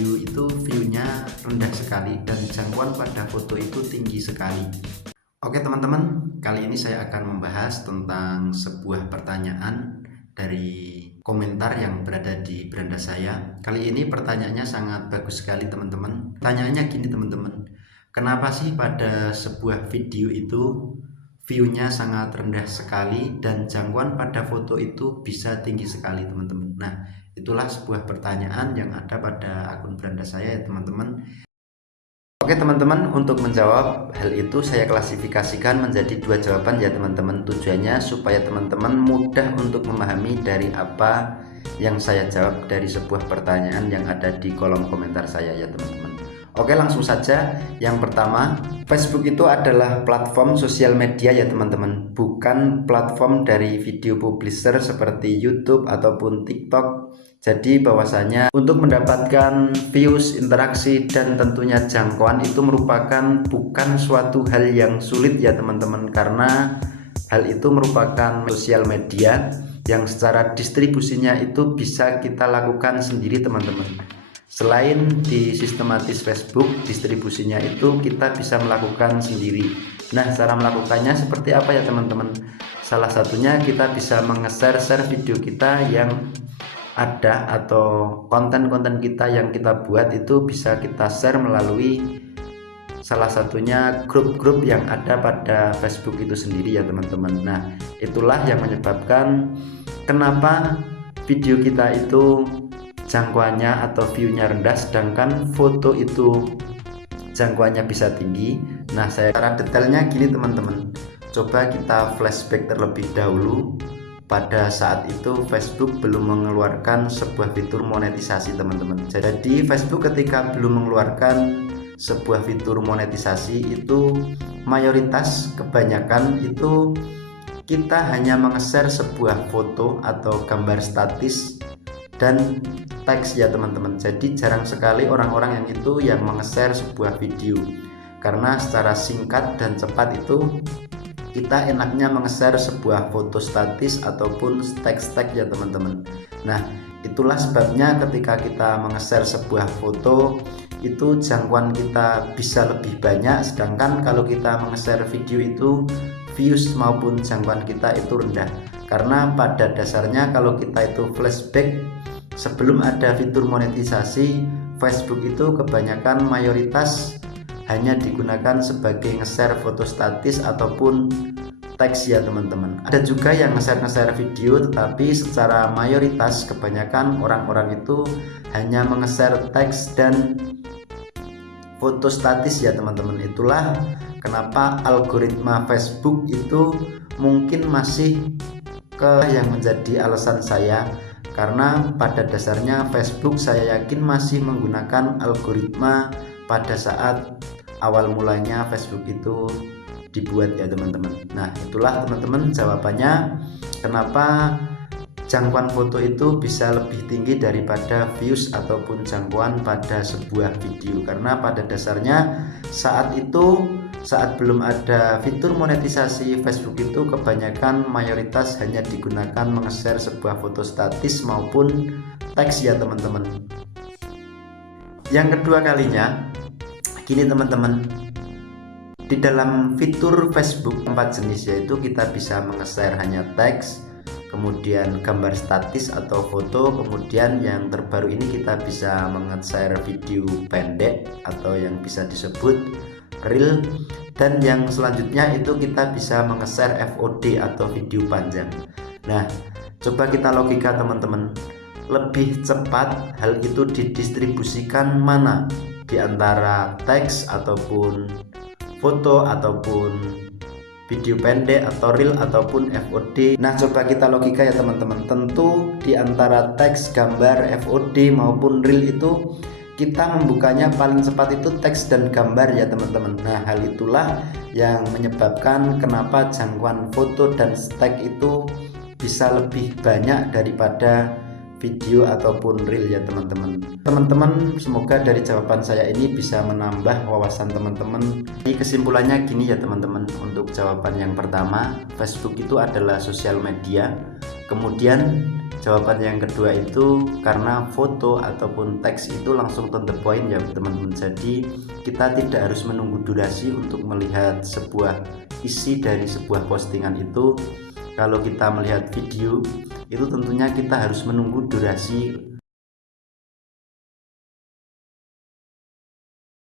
video itu view-nya rendah sekali dan jangkauan pada foto itu tinggi sekali. Oke teman-teman, kali ini saya akan membahas tentang sebuah pertanyaan dari komentar yang berada di beranda saya. Kali ini pertanyaannya sangat bagus sekali teman-teman. Pertanyaannya gini teman-teman, kenapa sih pada sebuah video itu view-nya sangat rendah sekali dan jangkauan pada foto itu bisa tinggi sekali teman-teman? Nah, itulah sebuah pertanyaan yang ada pada akun beranda saya ya teman-teman. Oke teman-teman, untuk menjawab hal itu saya klasifikasikan menjadi dua jawaban ya teman-teman. Tujuannya supaya teman-teman mudah untuk memahami dari apa yang saya jawab dari sebuah pertanyaan yang ada di kolom komentar saya ya teman-teman. Oke, langsung saja. Yang pertama, Facebook itu adalah platform sosial media ya teman-teman, bukan platform dari video publisher seperti YouTube ataupun TikTok. Jadi bahwasanya untuk mendapatkan views, interaksi, dan tentunya jangkauan itu merupakan bukan suatu hal yang sulit ya teman-teman, karena hal itu merupakan sosial media yang secara distribusinya itu bisa kita lakukan sendiri teman-teman. Selain di sistematis Facebook, distribusinya itu kita bisa melakukan sendiri. Nah, cara melakukannya seperti apa ya teman-teman? Salah satunya kita bisa share video kita yang ada atau konten-konten kita yang kita buat itu bisa kita share melalui salah satunya grup-grup yang ada pada Facebook itu sendiri ya teman-teman. Nah, itulah yang menyebabkan kenapa video kita itu jangkauannya atau view-nya rendah sedangkan foto itu jangkauannya bisa tinggi. Nah, saya cara detailnya gini teman-teman. Coba kita flashback terlebih dahulu. Pada saat itu Facebook belum mengeluarkan sebuah fitur monetisasi teman-teman. Jadi Facebook ketika belum mengeluarkan sebuah fitur monetisasi itu mayoritas kebanyakan itu kita hanya share sebuah foto atau gambar statis dan teks ya teman-teman. Jadi jarang sekali orang-orang yang share sebuah video, karena secara singkat dan cepat itu kita enaknya share sebuah foto statis ataupun teks-teks ya teman-teman. Nah, itulah sebabnya ketika kita share sebuah foto itu jangkauan kita bisa lebih banyak, sedangkan kalau kita share video itu views maupun jangkauan kita itu rendah. Karena pada dasarnya kalau kita itu flashback sebelum ada fitur monetisasi, Facebook itu kebanyakan mayoritas hanya digunakan sebagai share foto statis ataupun teks ya teman-teman. Ada juga yang share video, tetapi secara mayoritas kebanyakan orang-orang itu hanya share teks dan foto statis ya teman-teman. Itulah kenapa algoritma Facebook itu mungkin masih yang menjadi alasan saya, karena pada dasarnya Facebook saya yakin masih menggunakan algoritma pada saat awal mulanya Facebook itu dibuat ya teman-teman. Nah, itulah teman-teman jawabannya kenapa jangkauan foto itu bisa lebih tinggi daripada views ataupun jangkauan pada sebuah video. Karena pada dasarnya saat belum ada fitur monetisasi Facebook itu kebanyakan mayoritas hanya digunakan share sebuah foto statis maupun teks ya teman-teman. Yang kedua kalinya gini teman-teman, di dalam fitur Facebook 4 jenis, yaitu kita bisa share hanya teks, kemudian gambar statis atau foto, kemudian yang terbaru ini kita bisa share video pendek atau yang bisa disebut reel, dan yang selanjutnya itu kita bisa share VOD atau video panjang. Nah, coba kita logika teman-teman, lebih cepat hal itu didistribusikan mana di antara teks ataupun foto ataupun video pendek atau reel ataupun VOD. Nah, coba kita logika ya teman-teman. Tentu di antara teks, gambar, VOD maupun reel itu kita membukanya paling cepat itu teks dan gambar ya teman-teman. Nah, hal itulah yang menyebabkan kenapa jangkauan foto dan teks itu bisa lebih banyak daripada video ataupun reel ya teman-teman. Teman-teman, semoga dari jawaban saya ini bisa menambah wawasan teman-teman. Jadi kesimpulannya gini ya teman-teman, untuk jawaban yang pertama, Facebook itu adalah sosial media. Kemudian Jawaban yang kedua itu karena foto ataupun teks itu langsung to the point ya teman-teman. Jadi kita tidak harus menunggu durasi untuk melihat sebuah isi dari sebuah postingan itu. Kalau kita melihat video itu tentunya kita harus menunggu durasi